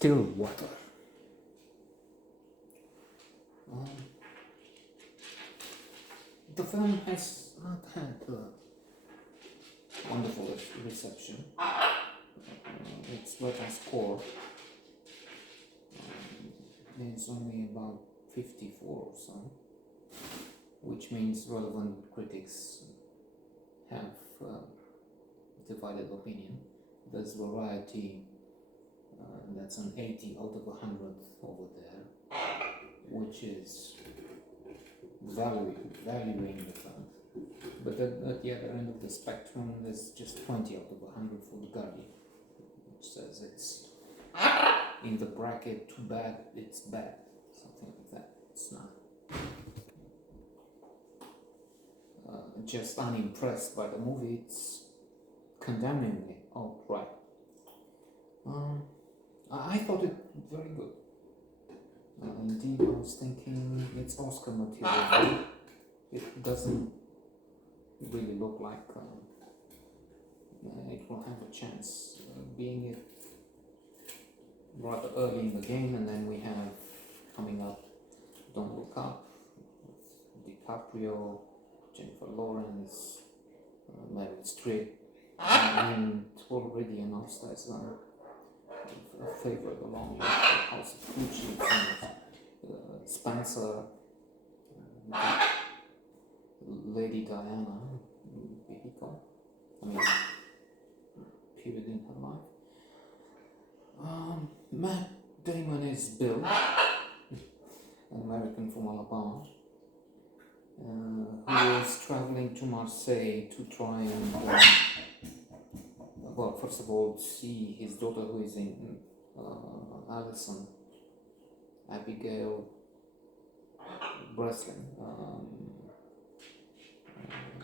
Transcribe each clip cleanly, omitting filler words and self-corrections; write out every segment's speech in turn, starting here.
Stillwater. The film has not had a wonderful reception. Its Letter's score is only about 54 or so, which means relevant critics have divided opinion. There's Variety, that's an 80 out of 100 over there, which is valuing the film. But at the other end of the spectrum, there's just 20 out of 100 for The Guardian, which says it's in the bracket, too bad, it's bad, something like that. It's not. Just unimpressed by the movie, it's condemning it outright. I thought it very good. Indeed, I was thinking it's Oscar material. It doesn't really look like it will have a chance, being it rather early in the game, and then we have coming up Don't Look Up with DiCaprio, Jennifer Lawrence, Meryl Streep, and already announced as a favorite along with House of Gucci, Spencer, Lady Diana, vehicle, period in her life. Matt Damon is Bill, an American from Alabama, who is traveling to Marseille to try and, well, first of all, see his daughter, who is in Allison, Abigail Breslin.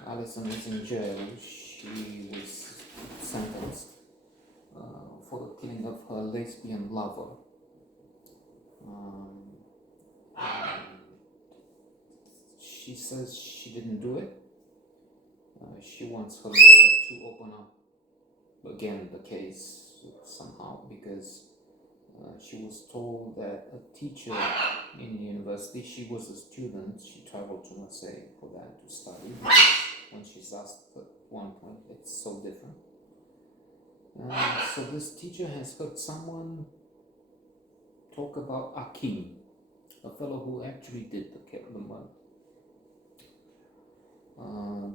Allison is in jail. She was sentenced for the killing of her lesbian lover. She says she didn't do it. She wants her lawyer to open up again the case somehow, because she was told that a teacher in the university, she was a student, she traveled to Marseille for that to study, because when she's asked at one point, it's so different. So this teacher has heard someone talk about Akim, a fellow who actually did the murder.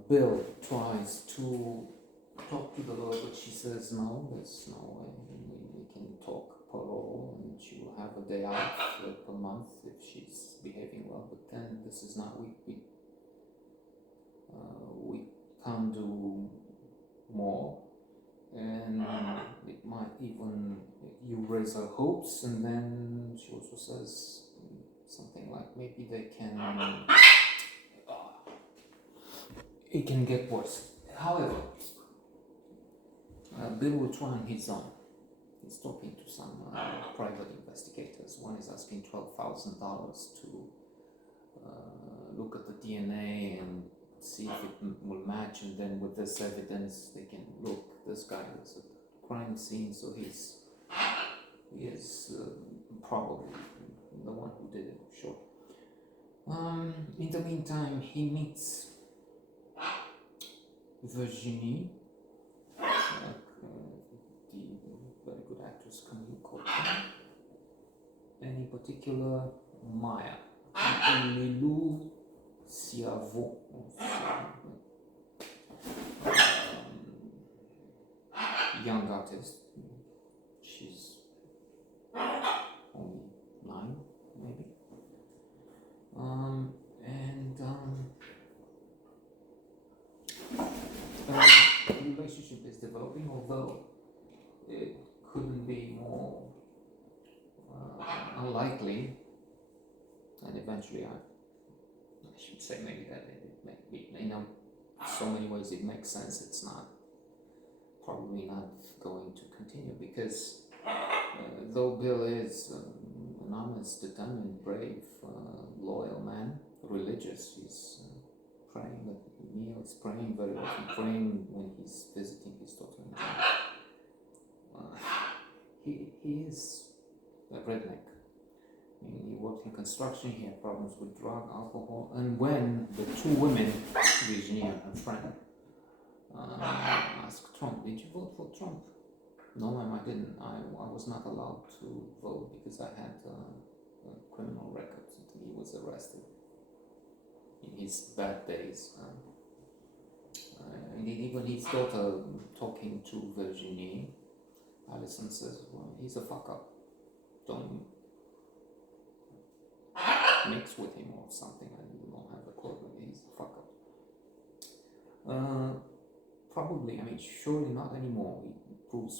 Bill tries to talk to the lawyer, but she says no, there's no way we can talk parole, and she will have a day out per month if she's behaving well. But then this is not, we can't do more, and it might even, you raise her hopes, and then she also says something like maybe they can, it can get worse. However, Bill will try on his own. He's talking to some private investigators. One is asking $12,000 to look at the DNA and see if it will match, and then with this evidence they can look, this guy was at the crime scene, so he is probably the one who did it, sure. In the meantime, he meets Virginie, the very good actress Camille Cotin, and in particular Maya, Lilou Siavo, young artist. She's only 9, maybe. The relationship is developing, although it couldn't be more unlikely, and eventually I should say maybe that so many ways it makes sense. It's probably not going to continue, because though Bill is an honest, determined, brave, loyal man, religious, he's praying at meals, praying very often, praying when he's visiting his daughter in jail. He is a redneck. He worked in construction, he had problems with drug, alcohol, and when the two women, Virginia and her friend, asked Trump, did you vote for Trump? No, ma'am, I didn't. I was not allowed to vote because I had a criminal record until he was arrested in his bad days. And even his daughter talking to Virginie, Allison says, well, he's a fuck up. Don't mix with him or something. I don't have the quote, but he's a fuck up. Probably, I mean, surely not anymore. He proves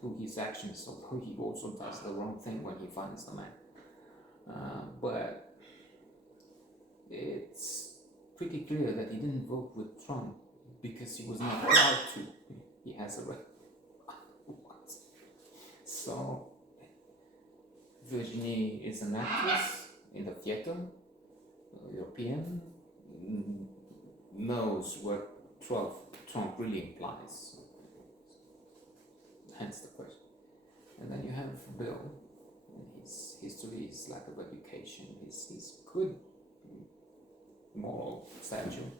through his actions, although he also does the wrong thing when he finds the man. But it's pretty clear that he didn't vote with Trump because he was not allowed to. He has a right. So, Virginie is an actress in the theater, European, knows what Trump really implies. Hence the question. And then you have Bill, and his history, his lack of education, his good moral stature,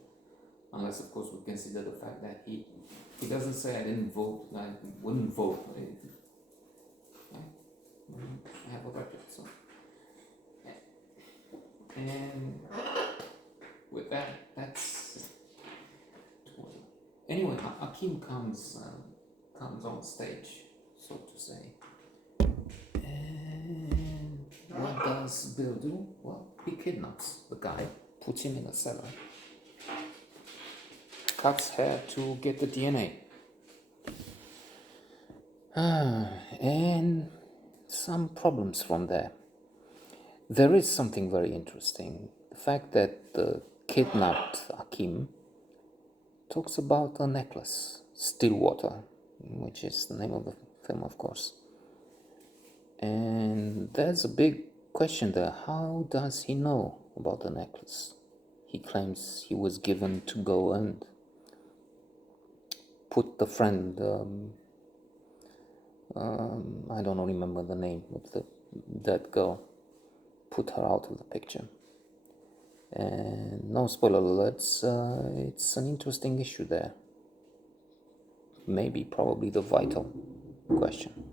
unless of course we consider the fact that he doesn't say I didn't vote, I wouldn't vote. I have a record, so. And with that's anyway. Hakim comes on stage, so to say. And what does Bill do? Well, he kidnaps the guy, puts him in a cellar, cuts hair to get the DNA. And some problems from there. There is something very interesting. The fact that the kidnapped Hakim talks about a necklace, Stillwater, which is the name of the film, of course. And there's a big question there. How does he know about the necklace? He claims he was given to go and put the friend, I don't remember the name of that girl, put her out of the picture. And no spoiler alerts, it's an interesting issue there. Maybe, probably the vital question.